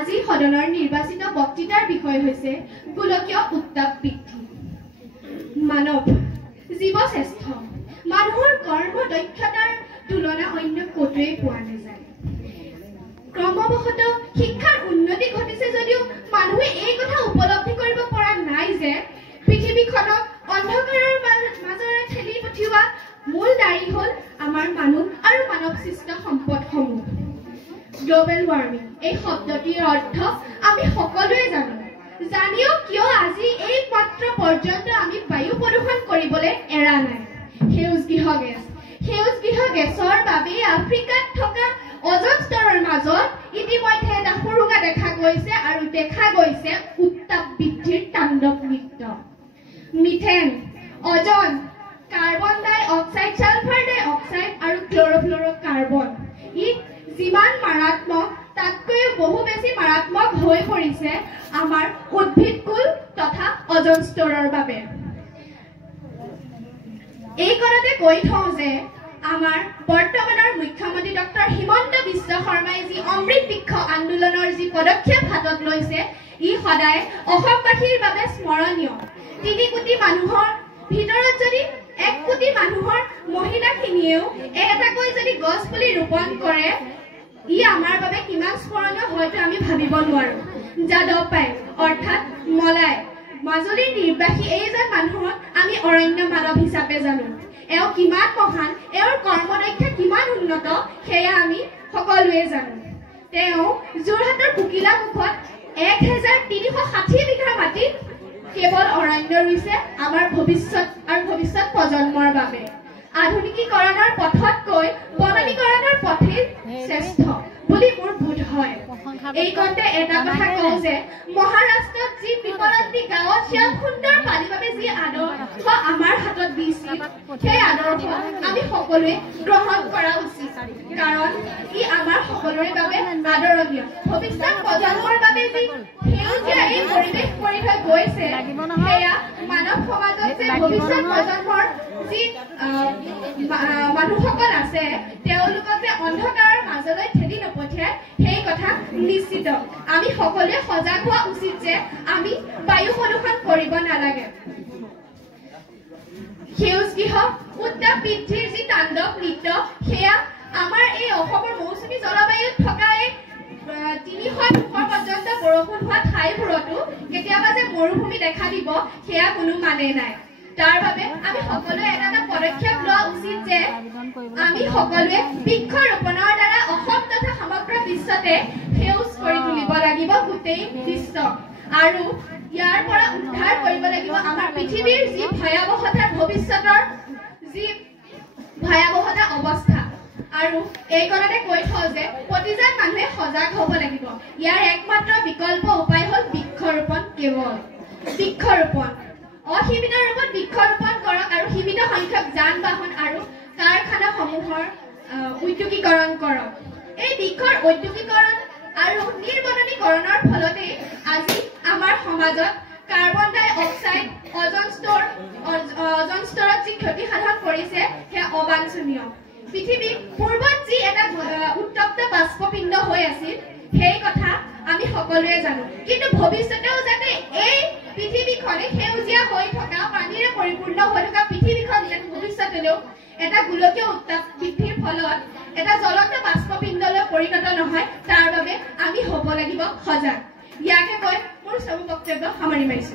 আজি সদনৰ নিৰ্বাচিত বক্তৃতাৰ বিষয় হৈছে গোলকীয় উত্তাপ বৃদ্ধি। মানৱ জীৱ শ্ৰেষ্ঠ, মানুহৰ কৰ্ম দক্ষতাৰ তুলনা অন্য ক'তোৱেই পোৱা নাযায়। ক্ৰমবশতঃ শিক্ষাৰ উন্নতি ঘটিছে যদিও মানুহে এই কথা উপলব্ধি কৰিব পৰা নাই যে পৃথিৱীখনক অন্ধকাৰৰ মাজেৰে ঠেলি পঠিওৱা মূল দায়ী হ'ল আমাৰ মানুহ আৰু মানৱ সৃষ্ট সম্পদসমূহ। গ্লোবেল ওয়াৰ্মিং এই শব্দটিৰ অৰ্থ আমি সকলোৱে জানো। জানিও কিয় আজি এই মাত্ৰ পৰ্যন্ত আমি বায়ু প্ৰদূষণ কৰিবলৈ এৰা নাই। সেউজগৃহ গেছৰ বাবে আফ্ৰিকাত থকা অজন স্তৰৰ মাজত ইতিমধ্যে এটা সুৰুঙা দেখা গৈছে আৰু দেখা গৈছে উত্তাপ বৃদ্ধিৰ তাণ্ডৱ নৃত্য। মিথেন, অজন, কাৰ্বন ডাই অক্সাইড, সালফাৰ ডাই অক্সাইড আৰু ক্লৰ'ফ্লুৰ'কাৰ্বন ই যিমান মাৰাত্মক তাতকৈ বহু বেছি মাৰাত্মক হৈ পৰিছে আমাৰ উদ্ভিদকুল তথা অজন স্তৰৰ বাবে। এই কথাতে কৈ থওঁ যে আমাৰ বৰ্তমানৰ মুখ্যমন্ত্ৰী ডক্টৰ হিমন্ত বিশ্ব শৰ্মাই যি অমৃত বৃক্ষ আন্দোলনৰ যি পদক্ষেপ হাতত লৈছে ই সদায় অসমবাসীৰ বাবে স্মৰণীয়। ৩ কোটি মানুহৰ ভিতৰত যদি ১ কোটি মানুহৰ মহিলাখিনিয়েও এটাকৈ যদি গছ পুলি ৰোপণ কৰে ই আমাৰ বাবে কিমান স্মৰণীয় হয়তো আমি ভাবিব নোৱাৰো। যাদৱ পায়েং অৰ্থাৎ মলাই মাজুলীৰ নিৰ্বাসী এইজন মানুহক আমি অৰণ্য মানৱ হিচাপে জানো। এওঁ কিমান মহান, এওঁৰ কৰ্মদক্ষতা কিমান উন্নত সেয়া আমি সকলোৱে জানো। তেওঁ যোৰহাটৰ কুকিলামুখত ১৩৬০ বিঘা মাটিত কেৱল অৰণ্য ৰুইছে আমাৰ ভৱিষ্যত প্ৰজন্মৰ বাবে। আধুনিকীকৰণৰ পথতকৈ বননীকৰণৰ পথেই শ্ৰেষ্ঠ বুলি মোৰ বোধ হয়। এই কণ্ঠে এটা কথা কওঁ যে মহাৰাষ্ট্ৰত যি বিপলন্তি গাঁৱত শ্যাম সুন্দৰ পানীৰ বাবে যি আদৰ্শ আমাৰ হাতত দিছিল সেই আদৰ্শ আমি সকলোৱে গ্ৰহণ কৰা উচিত, কাৰণ ই আমাৰ সকলোৰে বাবে আদৰণীয়। ভৱিষ্যত প্ৰজন্মৰ বাবে যি সেউজীয়া এই পৰিৱেশ কৰি থৈ গৈছে সেয়া মানৱ সমাজত যে ভৱিষ্যত প্ৰজন্মৰ যি মানুহসকল আছে তেওঁলোকক যে অন্ধকাৰৰ মাজলৈ ঠেলি নপঠিয়ায় সেই কথা নিশ্চিত। আমি সকলোৱে সজাগ হোৱা উচিত যে আমি বায়ু প্ৰদূষণ কৰিব নালাগে। সেউজগৃহ উত্তাপ বৃদ্ধিৰ যি তাণ্ডৱ নৃত্য সেয়া আমাৰ এই অসমৰ মৌচুমী জলবায়ুত থকা এই ৩০০ পৰ্যন্ত বৰষুণ হোৱা ঠাইবোৰতো কেতিয়াবা যে মৰুভূমি দেখা দিব সেয়া কোনো মানে নাই। তাৰ বাবে আমি সকলোৱে এটা পদক্ষেপ লোৱা উচিত যে আমি সকলোৱে বৃক্ষ ৰোপণৰ দ্বাৰা অসম তথা সমগ্ৰ বিশ্বতে সেউজ কৰি তুলিব লাগিব গোটেই বিশ্ব, আৰু ইয়াৰ পৰা উদ্ধাৰ কৰিব লাগিব আমাৰ পৃথিৱীৰ যি ভয়াৱহতাৰ ভৱিষ্যতৰ যি ভয়াৱহতা অৱস্থা। আৰু এই কথাতে কৈ থওঁ যে প্ৰতিজন মানুহে সজাগ হ'ব লাগিব। ইয়াৰ একমাত্ৰ বিকল্প উপায় হ'ল বৃক্ষৰোপণ। কেৱল বৃক্ষৰোপণ, অসীমিত ৰূপত বৃক্ষৰোপণ কৰক আৰু সীমিত সংখ্যক যান বাহন আৰু কাৰখানাসমূহৰ ঔদ্যোগিকৰণ কৰক। এই বৃক্ষৰ ঔদ্যোগিকৰণ আৰু নিৰ্বননীকৰণৰ ফলতে আজি আমাৰ সমাজত কাৰ্বন ডাই অক্সাইড অজন স্তৰত যি ক্ষতি সাধন কৰিছে সেয়া অবাঞ্ছনীয়। পৃথিৱীত পূৰ্বত যি এটা উত্তপ্ত বাষ্পপিণ্ড হৈ আছিল সেই কথা আমি সকলোৱে জানো, কিন্তু ভৱিষ্যতেও যাতে এই পৃথিৱীখনে সেউজীয়া হৈ থকা পানীৰে পৰিপূৰ্ণ হৈ থকা পৃথিৱীখন যেন ভৱিষ্যতেও এটা গোলকীয় উত্তাপ বৃদ্ধিৰ ফলত এটা জ্বলন্ত বাষ্পপিণ্ডলৈ পৰিণত নহয় তাৰ বাবে আমি হ'ব লাগিব সজাগ। ইয়াকে কৈ মোৰ চমু বক্তব্য সামৰি মাৰিছো।